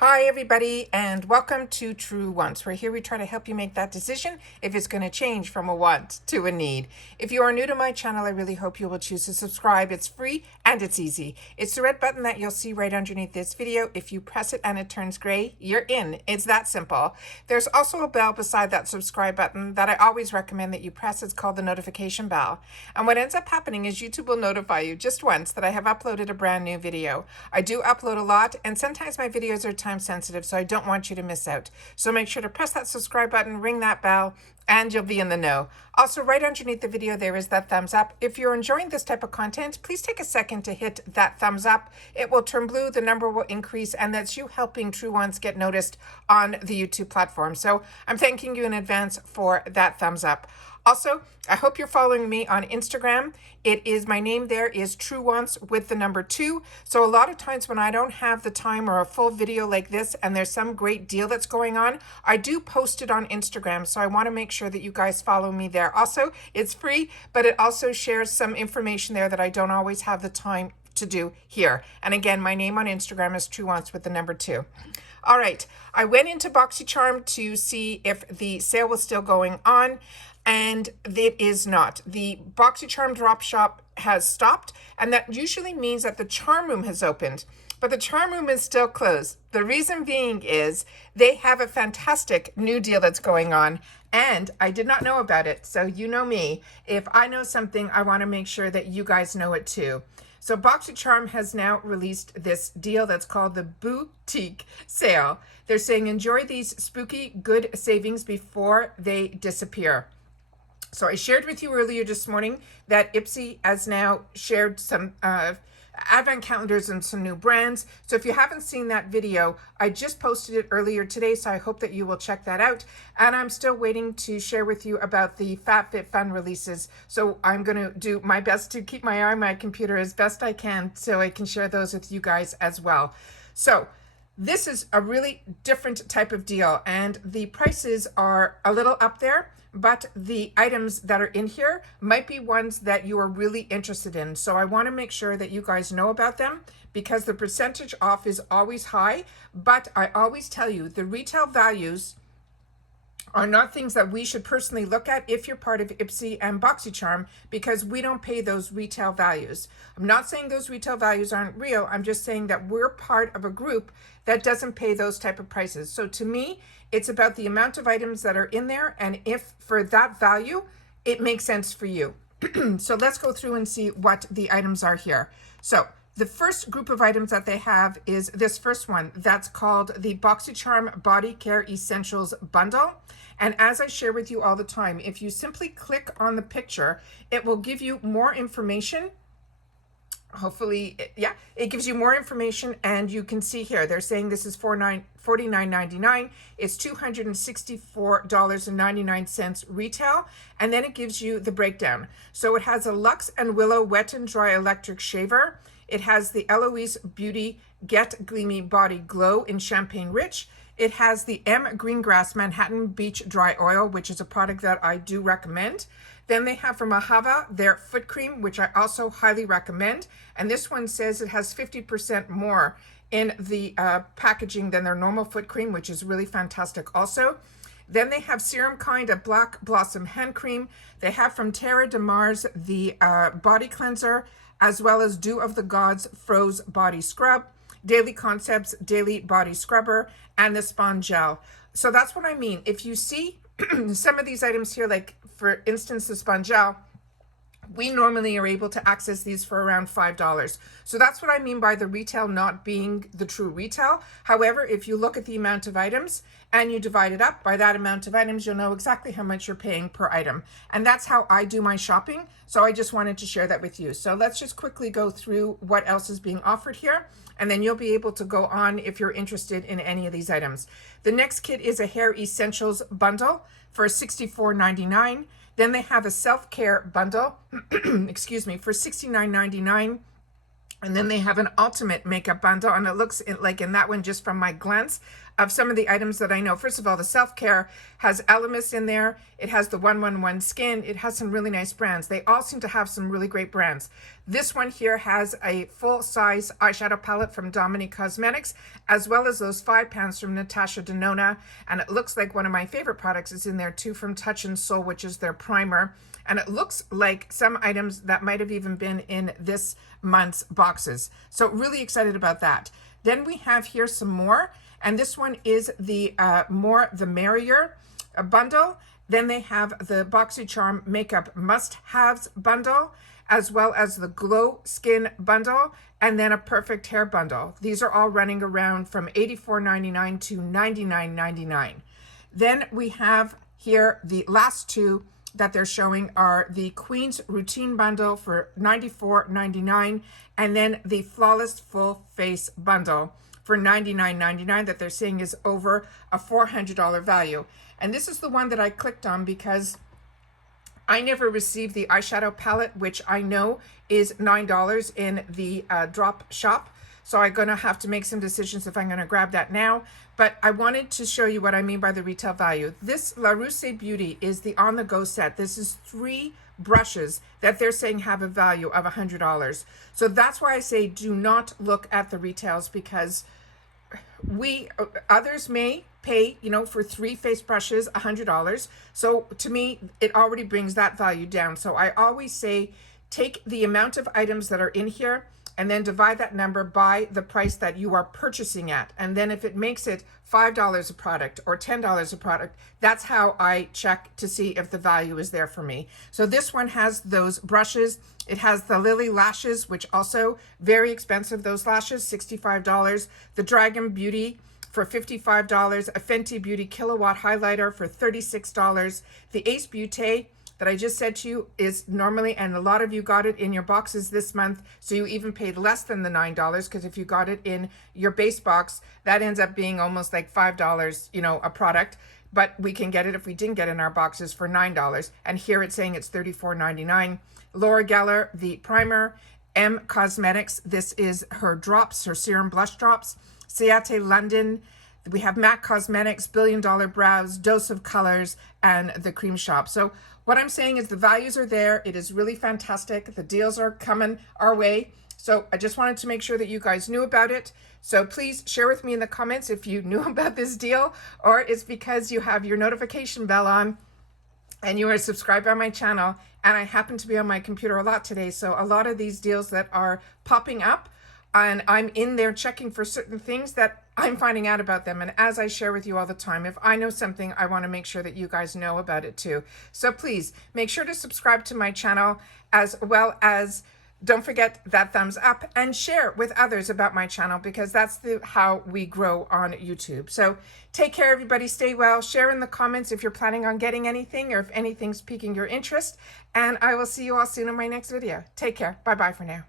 Hi everybody, and welcome to True Wants. We're here, we try to help you make that decision if it's going to change from a want to a need. If you are new to my channel, I really hope you will choose to subscribe. It's free and it's easy. It's the red button that you'll see right underneath this video. If you press it and it turns gray, you're in. It's that simple. There's also a bell beside that subscribe button that I always recommend that you press. It's called the notification bell. And what ends up happening is YouTube will notify you just once that I have uploaded a brand new video. I do upload a lot, and sometimes my videos are time sensitive, so I don't want you to miss out. So make sure to press that subscribe button, ring that bell, and you'll be in the know. Also, right underneath the video, there is that thumbs up. If you're enjoying this type of content, please take a second to hit that thumbs up. It will turn blue, the number will increase, and that's you helping True Ones get noticed on the YouTube platform. So I'm thanking you in advance for that thumbs up. Also, I hope you're following me on Instagram. My name there is True Wants with the number 2. So a lot of times when I don't have the time or a full video like this and there's some great deal that's going on, I do post it on Instagram. So I want to make sure that you guys follow me there. Also, it's free, but it also shares some information there that I don't always have the time to do here. And again, my name on Instagram is True Wants with the number 2. All right, I went into Boxycharm to see if the sale was still going on, and it is not. The Boxycharm drop shop has stopped, and that usually means that the charm room has opened, but the charm room is still closed. The reason being is they have a fantastic new deal that's going on, and I did not know about it. So you know me, if I know something, I want to make sure that you guys know it too. So Boxycharm has now released this deal that's called the Boutique Sale. They're saying enjoy these spooky good savings before they disappear. So I shared with you earlier this morning that Ipsy has now shared some advent calendars and some new brands. So if you haven't seen that video, I just posted it earlier today, so I hope that you will check that out. And I'm still waiting to share with you about the FabFitFun releases. So I'm going to do my best to keep my eye on my computer as best I can so I can share those with you guys as well. So this is a really different type of deal, and the prices are a little up there, but the items that are in here might be ones that you are really interested in. So I want to make sure that you guys know about them because the percentage off is always high, but I always tell you the retail values are not things that we should personally look at if you're part of Ipsy and Boxycharm, because we don't pay those retail values. I'm not saying those retail values aren't real. I'm just saying that we're part of a group that doesn't pay those type of prices. So to me, it's about the amount of items that are in there, and if for that value, it makes sense for you. So let's go through and see what the items are here. So the first group of items that they have is this first one that's called the Boxycharm Body Care Essentials Bundle. And as I share with you all the time, if you simply click on the picture, it will give you more information. Hopefully, yeah, it gives you more information, and you can see here, they're saying this is $49.99. It's $264.99 retail, and then it gives you the breakdown. So it has a Luxe and Willow Wet and Dry Electric Shaver. It has the Eloise Beauty Get Gleamy Body Glow in Champagne Rich. It has the M Greengrass Manhattan Beach Dry Oil, which is a product that I do recommend. Then they have from Ahava their foot cream, which I also highly recommend. And this one says it has 50% more in the packaging than their normal foot cream, which is really fantastic also. Then they have Serum Kind of Black Blossom Hand Cream. They have from Terra de Mars the body cleanser, as well as Dew of the Gods Froze Body Scrub, Daily Concepts Daily Body Scrubber, and the Spawn Gel. So that's what I mean. If you see some of these items here, like for instance, the Spawn Gel, we normally are able to access these for around $5. So that's what I mean by the retail not being the true retail. However, if you look at the amount of items and you divide it up by that amount of items, you'll know exactly how much you're paying per item. And that's how I do my shopping. So I just wanted to share that with you. So let's just quickly go through what else is being offered here, and then you'll be able to go on if you're interested in any of these items. The next kit is a Hair Essentials Bundle for $64.99. Then they have a self-care bundle, excuse me, for $69.99. And then they have an ultimate makeup bundle, and it looks like in that one, just from my glance, of some of the items that I know. First of all, the self-care has Elemis in there. It has the 111 Skin. It has some really nice brands. They all seem to have some really great brands. This one here has a full-size eyeshadow palette from Dominique Cosmetics, as well as those 5 pans from Natasha Denona. And it looks like one of my favorite products is in there too from Touch and Soul, which is their primer. And it looks like some items that might have even been in this month's boxes. So really excited about that. Then we have here some more. And this one is the More the Merrier bundle. Then they have the Boxycharm Makeup Must-Haves bundle, as well as the Glow Skin bundle, and then a Perfect Hair bundle. These are all running around from $84.99 to $99.99. Then we have here the last two that they're showing are the Queen's Routine bundle for $94.99, and then the Flawless Full Face bundle for $99.99 that they're saying is over a $400 value. And this is the one that I clicked on because I never received the eyeshadow palette, which I know is $9 in the drop shop. So I'm gonna have to make some decisions if I'm gonna grab that now. But I wanted to show you what I mean by the retail value. This La Russe Beauty is the on-the-go set. This is 3 brushes that they're saying have a value of $100. So that's why I say do not look at the retails, because others may pay, you know, for 3 face brushes $100. So to me, it already brings that value down. So I always say take the amount of items that are in here and then divide that number by the price that you are purchasing at. And then if it makes it $5 a product or $10 a product, that's how I check to see if the value is there for me. So this one has those brushes. It has the Lily lashes, which also very expensive, those lashes, $65. The Dragon Beauty for $55. A Fenty Beauty Kilowatt Highlighter for $36. The Ace Beauté that I just said to you is normally, and a lot of you got it in your boxes this month, so you even paid less than the $9, because if you got it in your base box, that ends up being almost like $5, you know, a product. But we can get it if we didn't get it in our boxes for $9. And here it's saying it's $34.99. Laura Geller, the primer. M Cosmetics, this is her drops, her serum blush drops. Ciate London, we have MAC Cosmetics, Billion Dollar Brows, Dose of Colors, and the Cream Shop. So what I'm saying is the values are there. It is really fantastic. The deals are coming our way. So I just wanted to make sure that you guys knew about it. So please share with me in the comments if you knew about this deal, or it's because you have your notification bell on and you are subscribed on my channel. And I happen to be on my computer a lot today. So a lot of these deals that are popping up, and I'm in there checking for certain things that I'm finding out about them. And as I share with you all the time, if I know something, I want to make sure that you guys know about it too. So please make sure to subscribe to my channel, as well as don't forget that thumbs up and share with others about my channel, because that's how we grow on YouTube. So take care, everybody. Stay well. Share in the comments if you're planning on getting anything or if anything's piquing your interest. And I will see you all soon in my next video. Take care. Bye-bye for now.